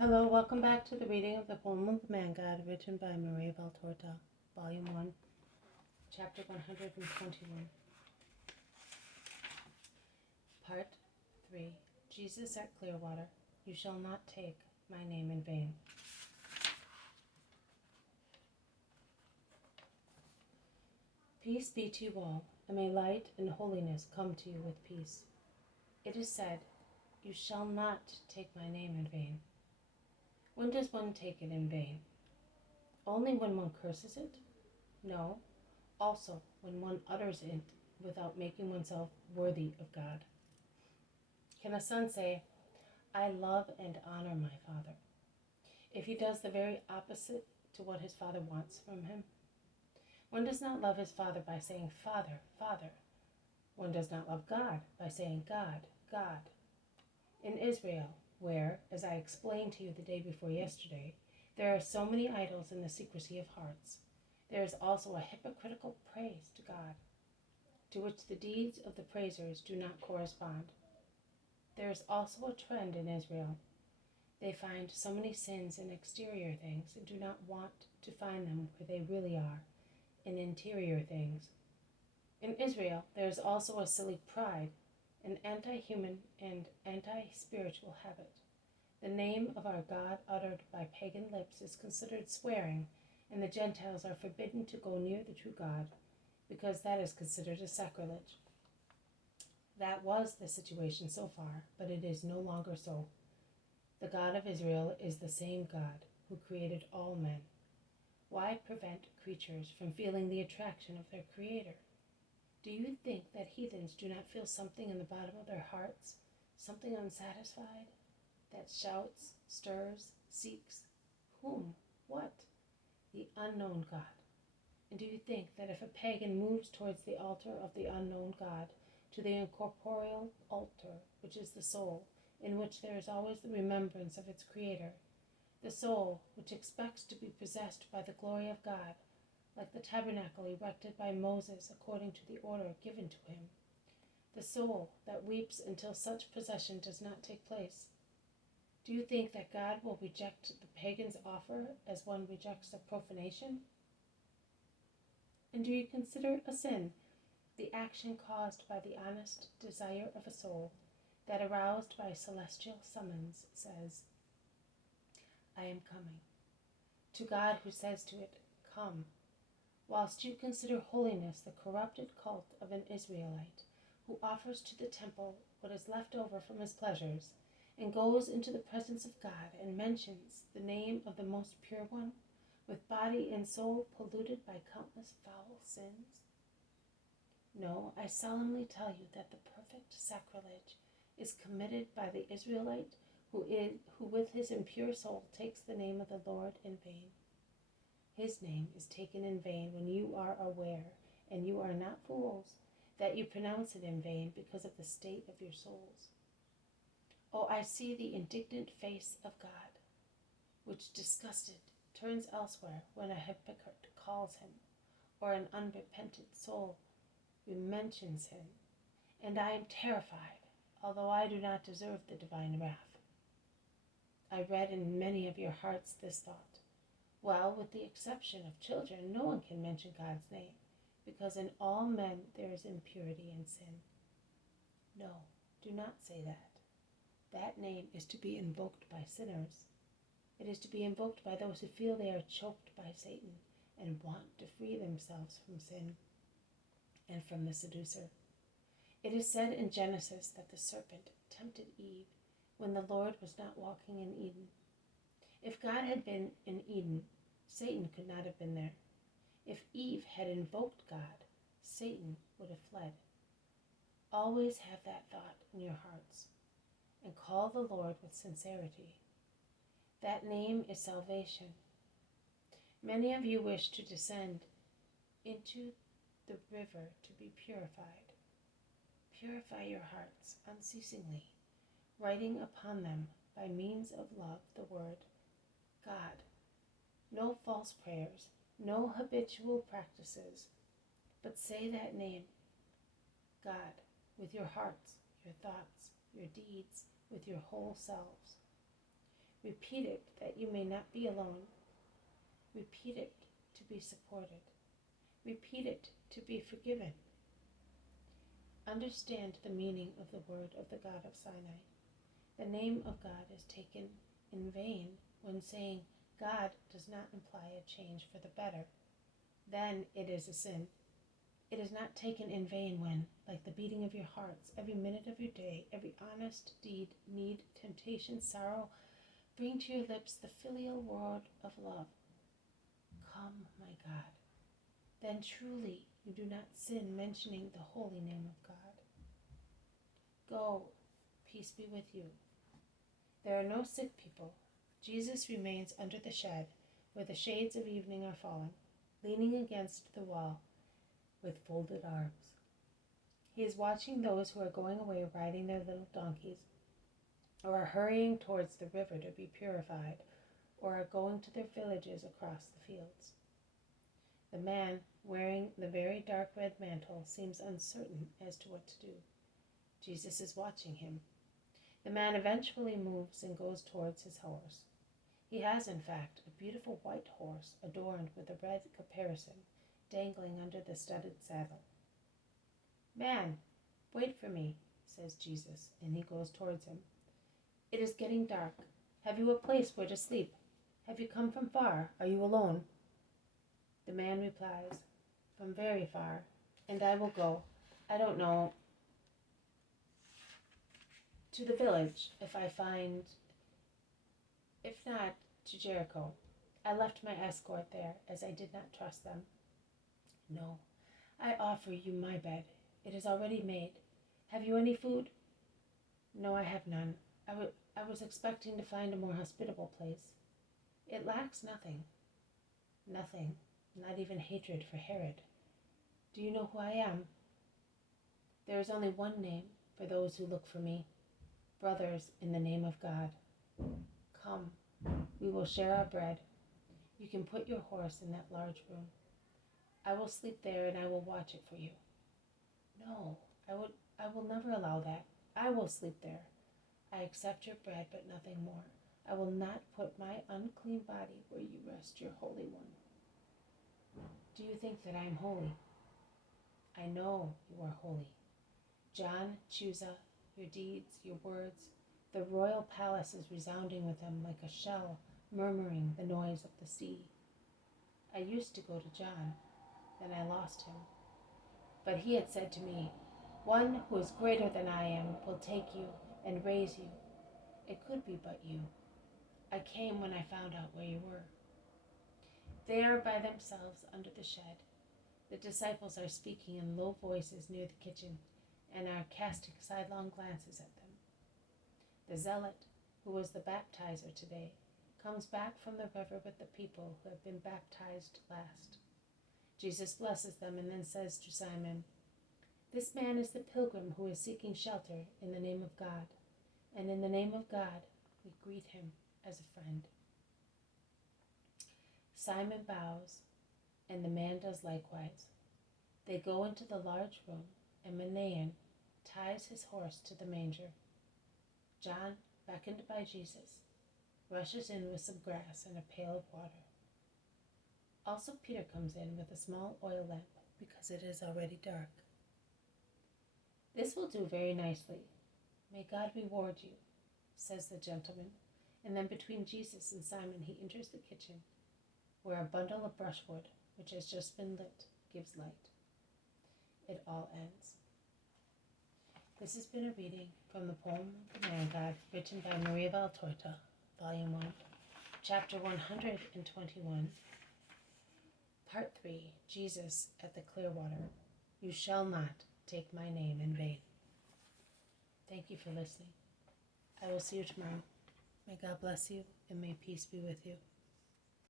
Hello, welcome back to the reading of the poem of the Man God, written by Maria Valtorta, Volume 1, Chapter 121. Part 3. Jesus at Clearwater. You shall not take my name in vain. Peace be to you all, and may light and holiness come to you with peace. It is said, you shall not take my name in vain. When does one take it in vain? Only when one curses it? No, also when one utters it without making oneself worthy of God. Can a son say, I love and honor my father, if he does the very opposite to what his father wants from him? One does not love his father by saying, Father, Father. One does not love God by saying, God, God. In Israel, where, as I explained to you the day before yesterday, there are so many idols in the secrecy of hearts, there is also a hypocritical praise to God, to which the deeds of the praisers do not correspond. There is also a trend in Israel. They find so many sins in exterior things and do not want to find them where they really are, in interior things. In Israel, there is also a silly pride, an anti-human and anti-spiritual habit. The name of our God uttered by pagan lips is considered swearing, and the Gentiles are forbidden to go near the true God, because that is considered a sacrilege. That was the situation so far, but it is no longer so. The God of Israel is the same God who created all men. Why prevent creatures from feeling the attraction of their Creator? Do you think that heathens do not feel something in the bottom of their hearts, something unsatisfied, that shouts, stirs, seeks? Whom? What? The unknown God. And do you think that if a pagan moves towards the altar of the unknown God, to the incorporeal altar, which is the soul, in which there is always the remembrance of its Creator, the soul which expects to be possessed by the glory of God, like the tabernacle erected by Moses according to the order given to him, the soul that weeps until such possession does not take place? Do you think that God will reject the pagan's offer as one rejects a profanation? And do you consider a sin the action caused by the honest desire of a soul that, aroused by celestial summons, says, I am coming, to God who says to it, Come, whilst you consider holiness the corrupted cult of an Israelite who offers to the temple what is left over from his pleasures, and goes into the presence of God and mentions the name of the most pure one, with body and soul polluted by countless foul sins? No, I solemnly tell you that the perfect sacrilege is committed by the Israelite who with his impure soul takes the name of the Lord in vain. His name is taken in vain when you are aware, and you are not fools, that you pronounce it in vain because of the state of your souls. Oh, I see the indignant face of God, which, disgusted, turns elsewhere when a hypocrite calls him, or an unrepentant soul mentions him, and I am terrified, although I do not deserve the divine wrath. I read in many of your hearts this thought, well, with the exception of children, no one can mention God's name, because in all men there is impurity and sin. No, do not say that. That name is to be invoked by sinners. It is to be invoked by those who feel they are choked by Satan and want to free themselves from sin and from the seducer. It is said in Genesis that the serpent tempted Eve when the Lord was not walking in Eden. If God had been in Eden, Satan could not have been there. If Eve had invoked God, Satan would have fled. Always have that thought in your hearts, and call the Lord with sincerity. That name is salvation. Many of you wish to descend into the river to be purified. Purify your hearts unceasingly, writing upon them by means of love the word God. No false prayers, no habitual practices, but say that name, God, with your hearts, your thoughts, your deeds, with your whole selves. Repeat it that you may not be alone. Repeat it to be supported. Repeat it to be forgiven. Understand the meaning of the word of the God of Sinai. The name of God is taken in vain when saying God does not imply a change for the better. Then it is a sin. It is not taken in vain when, like the beating of your hearts, every minute of your day, every honest deed, need, temptation, sorrow, bring to your lips the filial word of love. Come, my God. Then truly you do not sin mentioning the holy name of God. Go, peace be with you. There are no sick people. Jesus remains under the shed, where the shades of evening are falling, leaning against the wall with folded arms. He is watching those who are going away riding their little donkeys, or are hurrying towards the river to be purified, or are going to their villages across the fields. The man wearing the very dark red mantle seems uncertain as to what to do. Jesus is watching him. The man eventually moves and goes towards his horse. He has, in fact, a beautiful white horse adorned with a red caparison dangling under the studded saddle. Man, wait for me, says Jesus, and he goes towards him. It is getting dark. Have you a place where to sleep? Have you come from far? Are you alone? The man replies, from very far, and I will go, I don't know, to the village if not, to Jericho. I left my escort there, as I did not trust them. No, I offer you my bed. It is already made. Have you any food? No, I have none. I was expecting to find a more hospitable place. It lacks nothing. Nothing, not even hatred for Herod. Do you know who I am? There is only one name for those who look for me. Brothers in the name of God. Come, we will share our bread. You can put your horse in that large room. I will sleep there and I will watch it for you. No, I will never allow that. I will sleep there. I accept your bread, but nothing more. I will not put my unclean body where you rest your Holy One. Do you think that I am holy? I know you are holy. John, Chusa, your deeds, your words, the royal palace is resounding with them like a shell murmuring the noise of the sea. I used to go to John, then I lost him. But he had said to me, one who is greater than I am will take you and raise you. It could be but you. I came when I found out where you were. There by themselves under the shed, the disciples are speaking in low voices near the kitchen and are casting sidelong glances at them. The zealot, who was the baptizer today, comes back from the river with the people who have been baptized last. Jesus blesses them and then says to Simon, this man is the pilgrim who is seeking shelter in the name of God, and in the name of God we greet him as a friend. Simon bows, and the man does likewise. They go into the large room, and Manaen ties his horse to the manger. John, beckoned by Jesus, rushes in with some grass and a pail of water. Also Peter comes in with a small oil lamp, because it is already dark. This will do very nicely. May God reward you, says the gentleman, and then between Jesus and Simon he enters the kitchen, where a bundle of brushwood, which has just been lit, gives light. It all ends. This has been a reading from the poem The Man God, written by Maria Valtorta, Volume 1, Chapter 121, Part 3, Jesus at the Clearwater. You shall not take my name in vain. Thank you for listening. I will see you tomorrow. May God bless you, and may peace be with you.